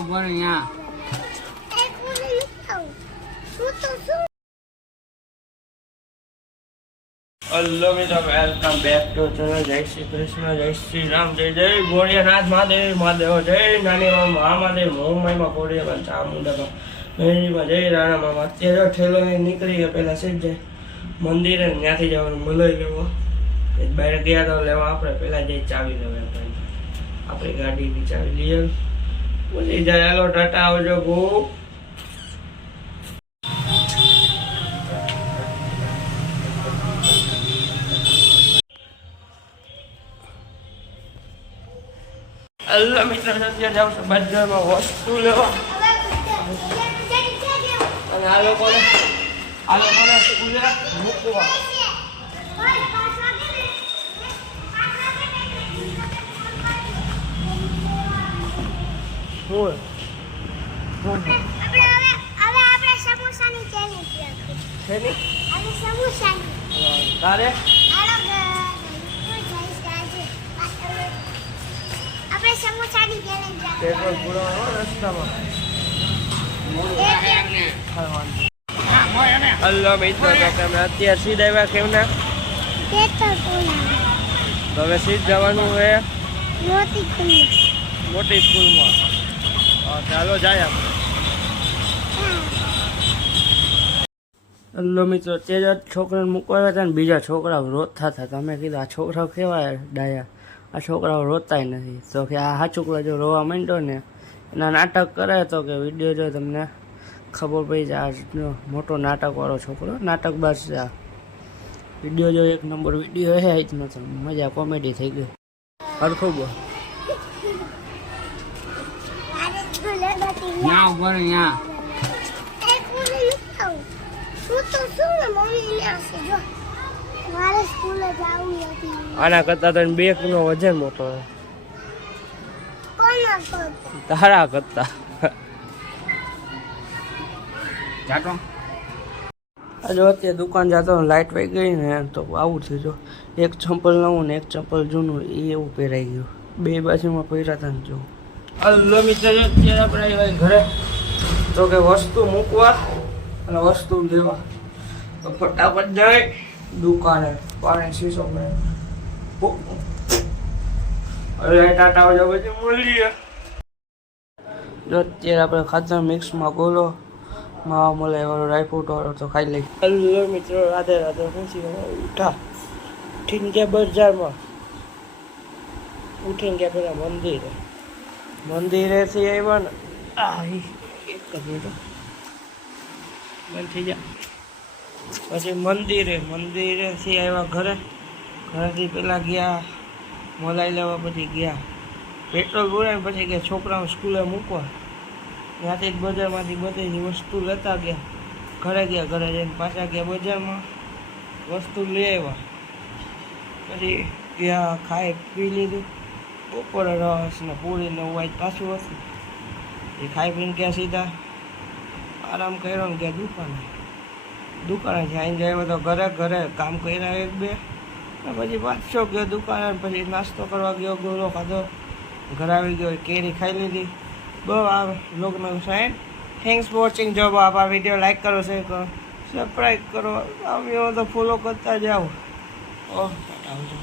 ઉપર અહીંયા હેલો મિત્રો, વેલકમ બેક ટુ ચેનલ. જય શ્રી કૃષ્ણ, જય શ્રી રામ, જય જય ગોળિયાનાથ મહાદેવ. મહાદેવ જય નાની મહાદેવ, મોમાઈમાં ગોળિયામાં ચામુંડામાં મેરીમાં જય રાણા મામા. અત્યારે ઠેલો નીકળી ગયા, પહેલાં સીધ જાય મંદિરે, ત્યાંથી જવાનું મલાઈ લેવો. બહાર ગયા તો લેવા આપણે પહેલાં જઈ ચાવી લેવા આપણી ગાડીની ચાવી લઈએ. પછી જાય હાલો ટાટા આવજો ગો. હેલો મિત્રો, અત્યારે જાઉં છું બજારમાં વસ્તુ લેવા. અને આ લોકોને સ્કૂલે મૂકવા. તારે પેટ્રોલ પુરાવાનો રસ્તામાં. હલો મિત્રો, તો તમે અત્યારે સીધ આવ્યા કેમ ના? હવે સીધ જવાનું છે મોટી સ્કૂલમાં. ચાલો જાય આપણે. હલો મિત્રો, તે જ છોકરાને મૂકવા આવ્યા હતા ને બીજા છોકરાઓ રોતા હતા. તમે કીધું આ છોકરાઓ કેવા ડાયા, આ છોકરાઓ રોતાય નથી. તો કે આ છોકરા જો રોવા માંડ્યો ને એના નાટક કરે તો કે વિડીયો જો તમને ખબર પડી જાય. આજનો મોટો નાટકવાળો છોકરો, નાટકબાજ છે. આ વિડીયો જો એક નંબર વિડીયો હે આજનો, તો મજા કોમેડી થઈ ગઈ. હરખું બોલ. અહીંયા ઉપર અહીંયા આના કરતા તો બેક નો વજન મોટો હોય તારા કરતા. જો અત્યારે દુકાન જતો લાઇટ વહી ગઈ ને તો આવું થયું. જો એક ચંપલ નવું ને એક ચંપલ જૂનું એ એવું પહેરાઈ ગયું. બે બાજુમાં પહેર્યા હતા ને જો. હલો મિત્ર, અત્યારે આપણે આવ્યા ઘરે તો કે વસ્તુ મૂકવા અને વસ્તુ લેવા. તો ફટાફટ જાય દુકાને પાણી શીશો મેં ટાટા આવજો પછી મળીએ. જો અત્યારે આપણે ખાતર મિક્સમાં ગોલો માવા મલાઈ વાળો ડ્રાયફ્રૂટ વાળો તો ખાઈ લઈ. હલો મિત્રો, રાધે રાધે. ઉઠા ઉઠીને ગયા બજારમાં, ઉઠીને ગયા પેલા મંદિરેથી આવ્યા ને. એક જ મિનિટ બંધ થઈ જાય. પછી મંદિરેથી આવ્યા ઘરેથી પેલા ગયા મલાઈ લેવા, પછી ગયા પેટ્રોલ પુરાય, પછી ગયા છોકરાઓ સ્કૂલે મૂકવા. ત્યાંથી જ બજારમાંથી બધી વસ્તુ લેતા ગયા. ઘરે જઈને પાછા ગયા બજારમાં વસ્તુ લઈ આવ્યા. પછી ગયા ખાઈ પી લીધું. બપોરે રસ ને પૂરી ને વાય પાછું હતું. એ ખાઈ પીને ગયા સીધા આરામ કર્યો ને ગયા દુકાને જઈને જાય તો ઘરે કામ કર્યા એક બે. પછી પાછો ગયો દુકાને, પછી નાસ્તો કરવા ગયો, ગોળો ખાધો, ઘરે આવી ગયો કેરી ખાઈ લીધી. બહુ આ લોગનું સાઈડ. Thanks for watching. જો આપ આ વિડીયો લાઈક કરો, શેર કરો, સબસ્ક્રાઈબ કરો, આવ્યો તો ફોલો કરતા જાઓ. ઓહ, આવજો.